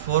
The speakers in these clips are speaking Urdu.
4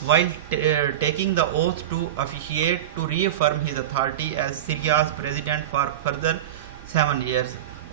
While taking the oath to officiate to reaffirm his authority as Syria's president for further 7 years,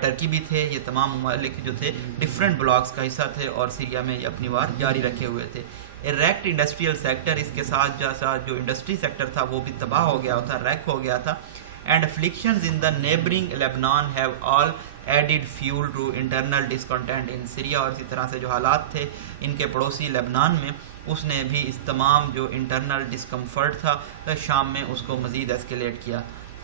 Turkey بھی تھے، یہ تمام ممالک جو تھے ڈفرینٹ بلاکس کا حصہ تھے اور سیریا میں یہ اپنی وار جاری رکھے ہوئے تھے. ریکٹ انڈسٹریل سیکٹر، اس کے ساتھ جو انڈسٹری سیکٹر تھا وہ بھی تباہ ہو گیا تھا، ریک ہو گیا تھا. And afflictions in the neighbouring Lebanon have all added fuel to internal discontent in Syria. اور اسی طرح سے جو حالات تھے ان کے پڑوسی لیبنان میں، اس نے بھی اس تمام جو انٹرنل ڈسکمفرٹ تھا شام میں اس کو مزید ایسکیلیٹ کیا.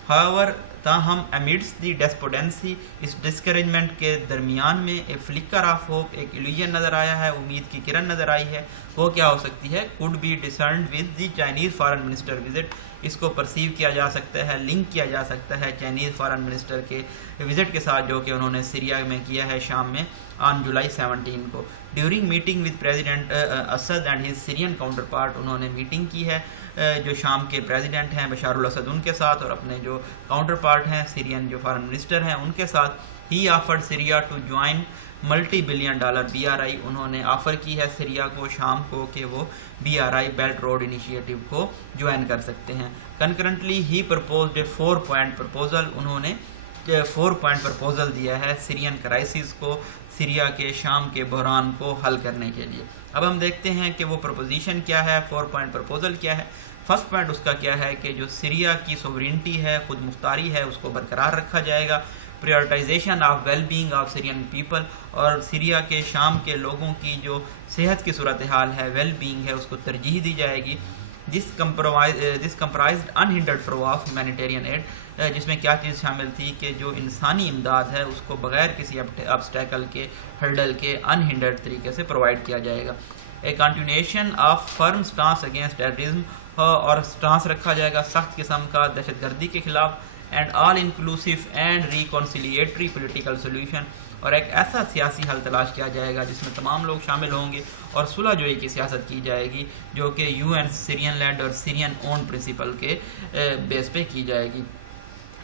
however تاہم amidst دی ڈیسپوڈنسی، اس ڈسکریجمنٹ کے درمیان میں ایک فلکر آف ہوپ، ایک ایلیوژن نظر آیا ہے، امید کی کرن نظر آئی ہے. وہ کیا ہو سکتی ہے؟ could be discerned with the Chinese foreign minister visit. اس کو پرسیو کیا جا سکتا ہے، لنک کیا جا سکتا ہے چائنیز فارن منسٹر کے وزٹ کے ساتھ جو کہ انہوں نے سیریا میں کیا ہے شام میں آن جولائی 17 کو. During meeting with president Assad and his Syrian counterpart, انہوں نے میٹنگ کی ہے جو شام کے پریزیڈنٹ ہیں بشار الاسد ان کے ساتھ اور اپنے جو کاؤنٹر پارٹ ہیں سیرین جو فارن منسٹر ہیں ان کے ساتھ. He offered Syria to join multi billion dollar BRI. انہوں نے آفر کی ہے سیریا کو شام کو کہ وہ BRI بیلٹ روڈ انیشیٹو کو جوائن کر سکتے ہیں. کنکرنٹلی ہی پرپوزڈ اے 4 پوائنٹ پرپوزل. انہوں نے 4 پوائنٹ پرپوزل دیا ہے سیرین کرائسس کو، سیریا کے شام کے بحران کو حل کرنے کے لیے. اب ہم دیکھتے ہیں کہ وہ پروپوزیشن کیا ہے، 4 پوائنٹ پرپوزل کیا ہے. فرسٹ پوائنٹ اس کا کیا ہے کہ جو سیریا کی سوورینٹی ہے، خود مختاری ہے، اس کو برقرار رکھا جائے گا. Prioritisation of well being of Syrian people, اور سیریا کے شام کے لوگوں کی جو صحت کی صورتحال ہے، ویل بینگ ہے، اس کو ترجیح دی جائے گی. This comprised unhindered flow of humanitarian aid, جس میں کیا چیز شامل تھی کہ جو انسانی امداد ہے اس کو بغیر کسی ابسٹیکل کے، ہرڈل کے، انہنڈرڈ طریقے سے پرووائڈ کیا جائے گا. A continuation of firm stance against terrorism, اور سٹانس رکھا جائے گا سخت قسم کا دہشت گردی کے خلاف. And all inclusive and reconciliatory political solution, اور ایک ایسا سیاسی حل تلاش کیا جائے گا جس میں تمام لوگ شامل ہوں گے اور صلح جوئی کی سیاست کی جائے گی جو کہ UN سیرین لینڈ اور سیرین اون پرنسپل کے بیس پہ کی جائے گی.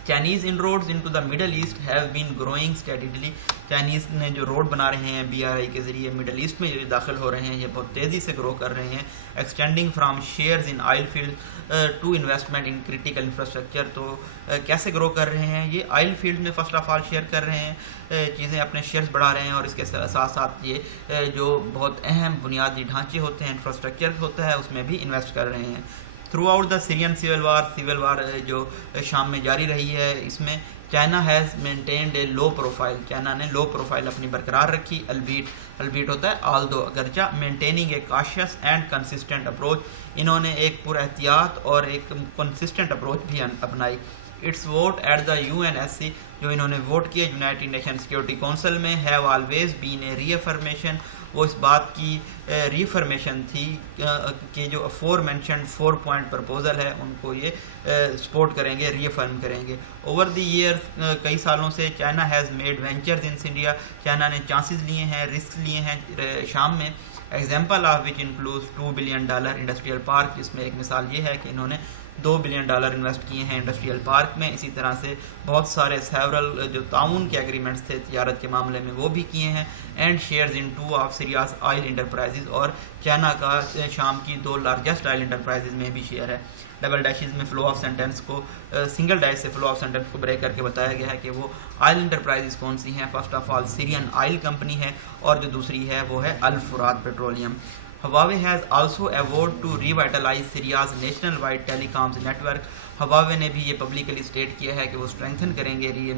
Chinese inroads into the Middle East have been growing steadily. Chinese نے جو روڈ بنا رہے ہیں BRI کے ذریعے مڈل ایسٹ میں جو داخل ہو رہے ہیں یہ بہت تیزی سے گرو کر رہے ہیں. Extending from shares in oil field to investment in critical infrastructure. تو کیسے گرو کر رہے ہیں؟ یہ آئل فیلڈ میں فرسٹ آف آل شیئر کر رہے ہیں، چیزیں اپنے شیئرز بڑھا رہے ہیں، اور اس کے ساتھ ساتھ یہ جو بہت اہم بنیادی ڈھانچے ہوتے ہیں، انفراسٹرکچر ہوتا ہے، اس میں بھی انویسٹ کر رہے ہیں. Throughout the Syrian civil war جو شام میں جاری رہی ہے، اس میں China has maintained a low profile. China نے لو پروفائل اپنی برقرار رکھی، البیٹ ہوتا ہے آلدو، اگرچہ maintaining a cautious and consistent approach. انہوں نے ایک پر احتیاط اور ایک کنسسٹنٹ اپروچ بھی اپنائی. Its vote at the UNSC، جو انہوں نے ووٹ کیا یونائٹڈ نیشن سیکورٹی کونسل میں، have always been a reaffirmation. وہ اس بات کی ری افرمیشن تھی کہ جو فور مینشنڈ 4 پوائنٹ پرپوزل ہے ان کو یہ سپورٹ کریں گے، ری افرم کریں گے. اوور دی ایئر کئی سالوں سے China has made ventures in India. China نے چانسز لیے ہیں، رسک لیے ہیں شام میں. Example of which include $2 billion industrial park, جس میں ایک مثال یہ ہے کہ انہوں نے $2 بلین انویسٹ کیے ہیں انڈسٹریل پارک میں. اسی طرح سے بہت سارے سیورل جو تعاون کے ایگریمنٹس تھے تجارت کے معاملے میں وہ بھی کیے ہیں. And shares in 2 of Syria's oil enterprises, اور چائنا کا شام کی 2 لارجسٹ آئل انٹرپرائزز میں بھی شیئر ہے. ڈبل ڈیشز میں فلو آف سینٹینس کو سنگل ڈیش سے فلو آف سینٹینس کو بریک کر کے بتایا گیا ہے کہ وہ آئل انٹرپرائزز کون سی ہیں. First of all Syrian oil company ہے، اور جو دوسری ہے وہ ہے Al Furat petroleum. Huawei has also vowed to revitalize Syria's nationwide telecoms network. Huawei نے بھی یہ پبلکلی اسٹیٹ کیا ہے کہ وہ اسٹرینتھن کریں گے، ری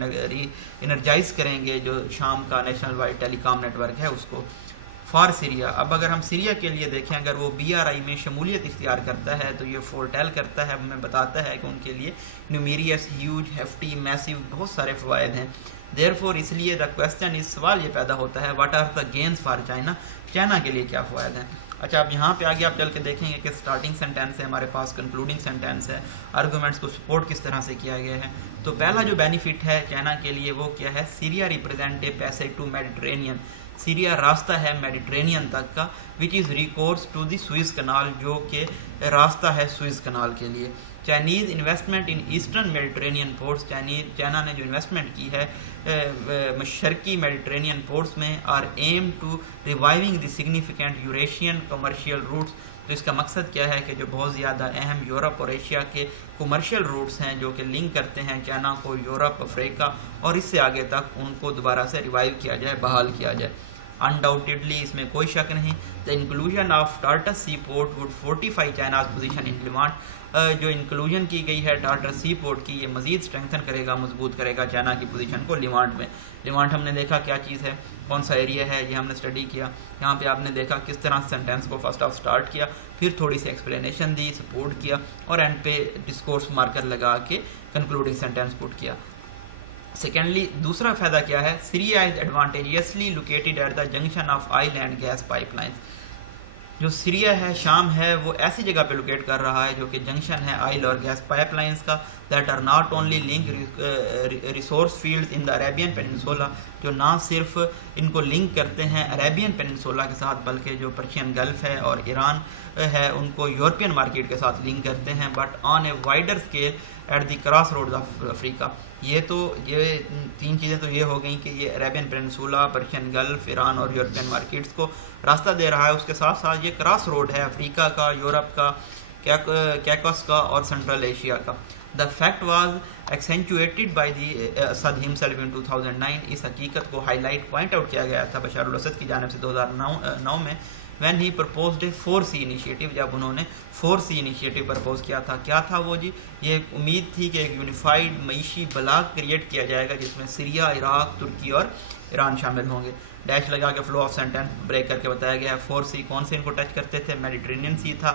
انرجائز کریں گے جو شام کا نیشنل وائڈ ٹیلی کام نیٹ ورک ہے اس کو فار سیریا. اب اگر ہم سیریا کے لیے دیکھیں، اگر وہ BRI میں شمولیت اختیار کرتا ہے تو یہ فورٹیل کرتا ہے، ہمیں بتاتا ہے کہ ان کے لیے نیومیریس، ہیوج، ہیفٹی، میسیو بہت سارے فوائد ہیں. Therefore اس لیے دا کویسچن، اس سوال یہ پیدا ہوتا ہے، what are the gains for China? China کے لیے کیا فوائد ہیں؟ اچھا، اب یہاں پہ آگے آپ چل کے دیکھیں گے کہ سٹارٹنگ سینٹینس ہے ہمارے پاس، کنکلوڈنگ سینٹینس ہے، آرگومنٹس کو سپورٹ کس طرح سے کیا گیا ہے. تو پہلا جو بینیفٹ ہے چائنا کے لیے وہ کیا ہے؟ Syria represent a passage to Mediterranean. Syria راستہ ہے میڈیٹرینین تک کا، which is recourse to the Suez canal, جو کہ راستہ ہے سوئز کنال کے لیے. Chinese investment in eastern Mediterranean ports, China نے جو انویسٹمنٹ کی ہے مشرقی میڈیٹرینین پورٹس میں، are aim to reviving the significant Eurasian commercial routes. تو اس کا مقصد کیا ہے کہ جو بہت زیادہ اہم یورپ اور ایشیا کے کمرشیل روٹس ہیں جو کہ لنک کرتے ہیں چائنا کو یورپ، افریقہ اور اس سے آگے تک، ان کو دوبارہ سے ریوائیو کیا جائے، بحال کیا جائے. انڈاؤٹیڈلی اس میں کوئی شک نہیں، the inclusion of Tartus sea port would fortify China's position in Levant. جو انکلوژن کی گئی ہے ٹارٹس سی پورٹ کی، یہ مزید اسٹرینتھن کرے گا، مضبوط کرے گا چائنا کی پوزیشن کو لیوانٹ میں. لیوانٹ ہم نے دیکھا کیا چیز ہے، کون سا ایریا ہے، یہ ہم نے اسٹڈی کیا. یہاں پہ آپ نے دیکھا کس طرح سینٹینس کو فرسٹ آف سٹارٹ کیا، پھر تھوڑی سی ایکسپلینیشن دی، سپورٹ کیا، اور اینڈ پہ ڈسکورس مارکر لگا کے کنکلوڈنگ سینٹینس پٹ کیا. سیکنڈلی دوسرا فائدہ کیا ہے، Syria is advantageously located at the junction of oil and gas pipe lines. جو سیریا ہے، شام ہے، وہ ایسی جگہ پہ لوکیٹ کر رہا ہے جو کہ جنکشن ہے آئل اور گیس پائپ لائنس کا، that are not only link resource field in the Arabian peninsula, جو نہ صرف ان کو لنک کرتے ہیں عربین پیننسولا کے ساتھ بلکہ جو پرشین گلف ہے اور ایران ہے ان کو یورپین مارکیٹ کے ساتھ لنک کرتے ہیں، but on a wider scale at the cross roads of Africa. یہ تین چیزیں تو یہ ہو گئیں کہ یہ Arabian peninsula, Persian gulf, Iran اور یورپین مارکیٹس کو راستہ دے رہا ہے. اس کے ساتھ ساتھ یہ کراس روڈ ہے افریقہ کا، یورپ کا، کیکوس کا اور سنٹرل ایشیا کا. The fact was accentuated by the Assad himself in 2009. اس حقیقت کو ہائی لائٹ پوائنٹ آؤٹ کیا گیا تھا بشار الاسد کی جانب سے 2009 میں، when he proposed a 4C initiative، جب انہوں نے 4C initiative پرپوز کیا تھا. کیا تھا وہ جی؟ یہ ایک امید تھی کہ ایک یونیفائڈ معیشی بلاک کریٹ کیا جائے گا جس میں سیریا، عراق، ترکی اور ایران شامل ہوں گے. ڈیش لگا کے فلو آف سینٹینس بریک کر کے بتایا گیا ہے. 4C کون سے ان کو ٹچ کرتے تھے؟ میڈیٹرینین سی تھا،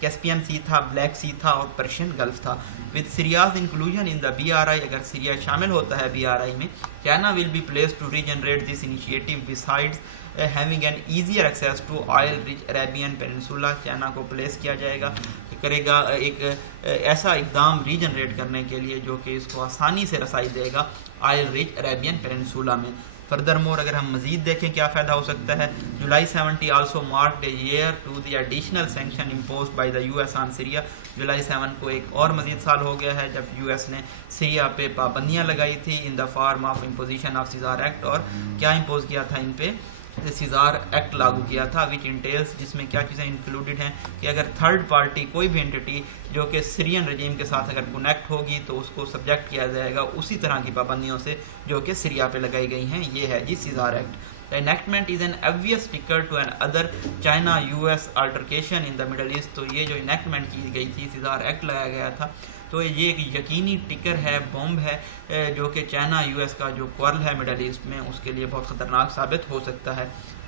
کیسپین سی تھا، بلیک سی تھا اور پرشین گلف تھا. With Syria's inclusion in the BRI، اگر سیریا شامل ہوتا ہے BRI میں، China will be place to regenerate this initiative besides having an easier access to oil rich Arabian Peninsula. China کو پلیس کیا جائے گا، کرے گا ایک ایسا اقدام ریجنریٹ کرنے کے لیے جو کہ اس کو آسانی سے رسائی دے گا آئل رچ عربین پیننسولا میں. فردر مور اگر ہم مزید دیکھیں کیا فائدہ ہو سکتا ہے، July 70 also marked a year to the additional sanction imposed by the US on Syria. جولائی 7 کو ایک اور مزید سال ہو گیا ہے جب US نے سیریا پہ پابندیاں لگائی تھی in the form of imposition of Caesar act. اور کیا امپوز کیا تھا ان پہ؟ سیزار ایکٹ لاگو کیا تھا، وچ انٹیلز، جس میں کیا چیزیں انکلوڈڈ ہیں کہ اگر تھرڈ پارٹی کوئی بھی انٹیٹی جو کہ سیرین رجیم کے ساتھ اگر کنیکٹ ہوگی تو اس کو سبجیکٹ کیا جائے گا اسی طرح کی پابندیوں سے جو کہ سیریا پہ لگائی گئی ہیں. یہ ہے جی سیزار act. The enactment is an obvious sticker to an other China-US altercation in the Middle East. تو یہ جو enactment کی گئی تھی، سیزار ایکٹ لایا گیا تھا، تو یہ ایک یقینی ٹکر ہے، بومب ہے جو کہ چائنا US کا جو کوارل ہے مڈل ایسٹ میں اس کے لیے بہت خطرناک ثابت ہو سکتا ہے.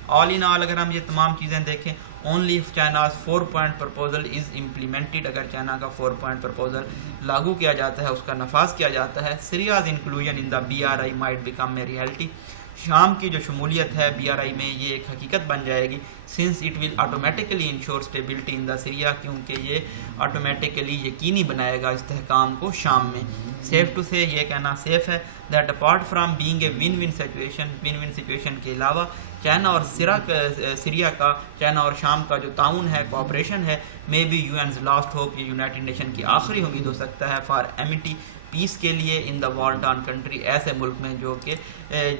آل ان آل اگر ہم یہ تمام چیزیں دیکھیں، only if China's 4 point proposal is implemented, اگر چائنا کا 4 point proposal لاگو کیا جاتا ہے، اس کا نفاذ کیا جاتا ہے، Syria's inclusion in the BRI might become a reality. شام کی جو شمولیت ہے BRI میں یہ ایک حقیقت بن جائے گی، since it will automatically ensure stability in the Syria, کیونکہ یہ آٹومیٹیکلی یقینی بنائے گا استحکام کو شام میں. سیف ٹو سے، یہ کہنا سیف ہے، that apart from being a one one situation کے علاوہ چائنا اور سیریا کا، چائنا اور شام کا جو تعاون ہے، کوآپریشن ہے، maybe UN's last hope, یہ یونائٹڈ نیشن کی آخری امید ہو سکتا ہے فار ایمٹی، پیس کے لیے ان دا وار ٹارن کنٹری، ایسے ملک میں جو کہ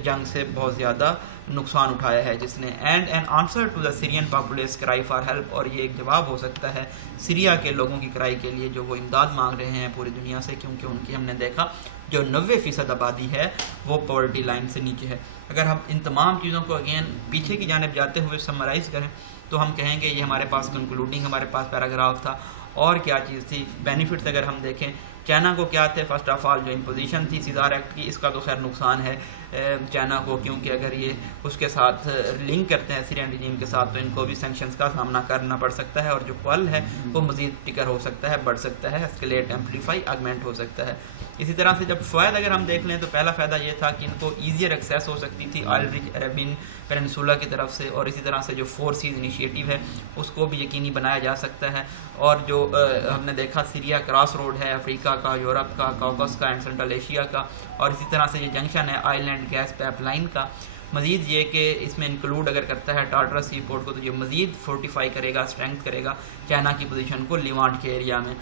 جنگ سے بہت زیادہ نقصان اٹھایا ہے جس نے. And an answer to the Syrian populace cry for help, اور یہ ایک جواب ہو سکتا ہے سیریا کے لوگوں کی کرائی کے لیے جو وہ امداد مانگ رہے ہیں پوری دنیا سے، کیونکہ ان کی ہم نے دیکھا جو 90% آبادی ہے وہ پاورٹی لائن سے نیچے ہے. اگر ہم ان تمام چیزوں کو اگین پیچھے کی جانب جاتے ہوئے سمرائز کریں تو ہم کہیں گے یہ ہمارے پاس کنکلوڈنگ ہمارے پاس پیراگراف تھا. اور کیا چیز تھی بینیفٹس اگر ہم دیکھیں چائنا کو کیا تھے؟ فرسٹ آف آل جو امپوزیشن تھی سیزار ایکٹ کی، اس کا تو خیر نقصان ہے چائنا کو، کیونکہ اگر یہ اس کے ساتھ لنک کرتے ہیں سیرین رجیم کے ساتھ تو ان کو بھی سینکشنز کا سامنا کرنا پڑ سکتا ہے، اور جو پل ہے وہ مزید ٹکر ہو سکتا ہے، بڑھ سکتا ہے، اسکیلیٹ، ایمپلیفائی، آگمنٹ ہو سکتا ہے. اسی طرح سے جب فوائد اگر ہم دیکھ لیں تو پہلا فائدہ یہ تھا کہ ان کو ایزیئر ایکسیس ہو سکتی تھی آئل رچ عربین پیننسولا کی طرف سے، اور اسی طرح سے جو 4C انیشیٹو ہے اس کو بھی یقینی بنایا جا سکتا ہے. اور جو ہم نے دیکھا سیریا کراس روڈ ہے افریقہ کا، یورپ کا، کاکس کا اینڈ سنٹرل ایشیا کا، اور اسی طرح سے یہ جنکشن ہے oil and gas pipe line کا، مزید یہ کہ اس میں انکلوڈ اگر کرتا ہے ٹارٹرس سی پورٹ کو تو یہ مزید فورٹیفائی کرے گا، اسٹرینتھ کرے گا چائنا کی پوزیشن کو لیوانٹ کے ایریا میں،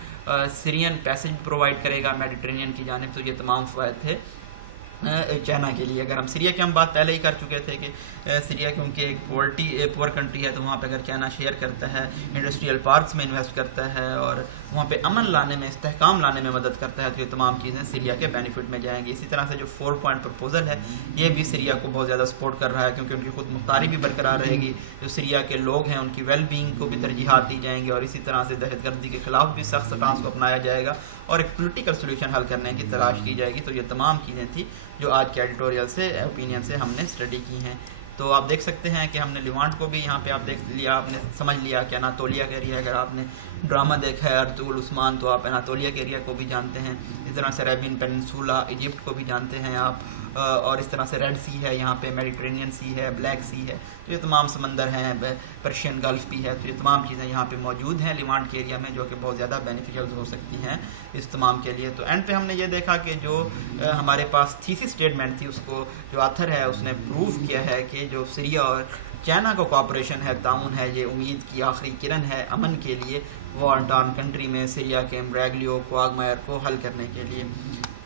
سیرین پیسج پرووائڈ کرے گا میڈیٹرینین کی جانب، تو یہ تمام فوائد تھے چائنا کے لیے۔ اگر ہم سیریا کی ہم بات پہلے ہی کر چکے تھے کہ سیریا کیونکہ ایک پور کنٹری ہے، تو وہاں پہ اگر چائنا شیئر کرتا ہے، انڈسٹریل پارکس میں انویسٹ کرتا ہے اور وہاں پہ امن لانے میں، استحکام لانے میں مدد کرتا ہے، تو یہ تمام چیزیں سیریا کے بینیفٹ میں جائیں گی۔ اسی طرح سے جو 4 پوائنٹ پرپوزل ہے یہ بھی سیریا کو بہت زیادہ سپورٹ کر رہا ہے، کیونکہ ان کی خود مختاری بھی برقرار رہے گی، جو سیریا کے لوگ ہیں ان کی ویل بینگ کو بھی ترجیحات دی جائیں گی، اور اسی طرح سے دہشت گردی کے خلاف بھی سخت سٹانس کو اپنایا جائے گا اور ایک پولیٹیکل سولوشن حل کرنے کی تلاش کی جائے گی۔ تو یہ تمام چیزیں تھیں جو آج کے ایڈیٹوریل سے اوپینین سے ہم نے اسٹڈی کی ہیں۔ تو آپ دیکھ سکتے ہیں کہ ہم نے لیوانٹ کو بھی یہاں پہ آپ دیکھ لیا، آپ نے سمجھ لیا کہ اناتولیا کا ایریا، اگر آپ نے ڈرامہ دیکھا ہے ارطغرل عثمان تو آپ اناتولیا کے ایریا کو بھی جانتے ہیں، اس طرح سے عربین پیننسولا ایجپٹ کو بھی جانتے ہیں آپ، اور اس طرح سے ریڈ سی ہے یہاں پہ، میڈیٹرینین سی ہے، بلیک سی ہے، تو یہ تمام سمندر ہیں، پرشین گلف بھی ہے، تو یہ تمام چیزیں یہاں پہ موجود ہیں لیوانٹ کے ایریا میں، جو کہ بہت زیادہ بینیفیشل ہو سکتی ہیں اس تمام کے لیے۔ تو اینڈ پہ ہم نے یہ دیکھا کہ جو ہمارے پاس تھیسس اسٹیٹمنٹ تھی، اس کو جو آتھر ہے اس نے پروف کیا ہے کہ جو سیریا اور چائنا کا کوآپریشن ہے، تعاون ہے، یہ امید کی آخری کرن ہے امن کے لیے وار ٹارن کنٹری میں سیریا کے امبراگلیو کوآگمائر کو حل کرنے کے لیے۔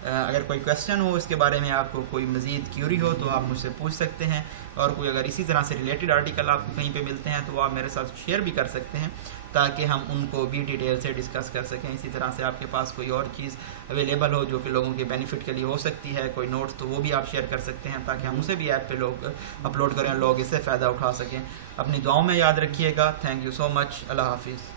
اگر کوئی کویسچن ہو اس کے بارے میں، آپ کو کوئی مزید کیوری ہو تو آپ مجھ سے پوچھ سکتے ہیں، اور کوئی اگر اسی طرح سے ریلیٹڈ آرٹیکل آپ کو کہیں پہ ملتے ہیں تو آپ میرے ساتھ شیئر بھی کر سکتے ہیں تاکہ ہم ان کو بھی ڈیٹیل سے ڈسکس کر سکیں۔ اسی طرح سے آپ کے پاس کوئی اور چیز اویلیبل ہو جو کہ لوگوں کے بینیفٹ کے لیے ہو سکتی ہے، کوئی نوٹس، تو وہ بھی آپ شیئر کر سکتے ہیں تاکہ ہم اسے بھی ایپ پہ لوگ اپلوڈ کریں، لوگ اس سے فائدہ اٹھا سکیں۔ اپنی دعاؤں میں یاد رکھیے گا۔ تھینک یو سو مچ۔ اللہ حافظ۔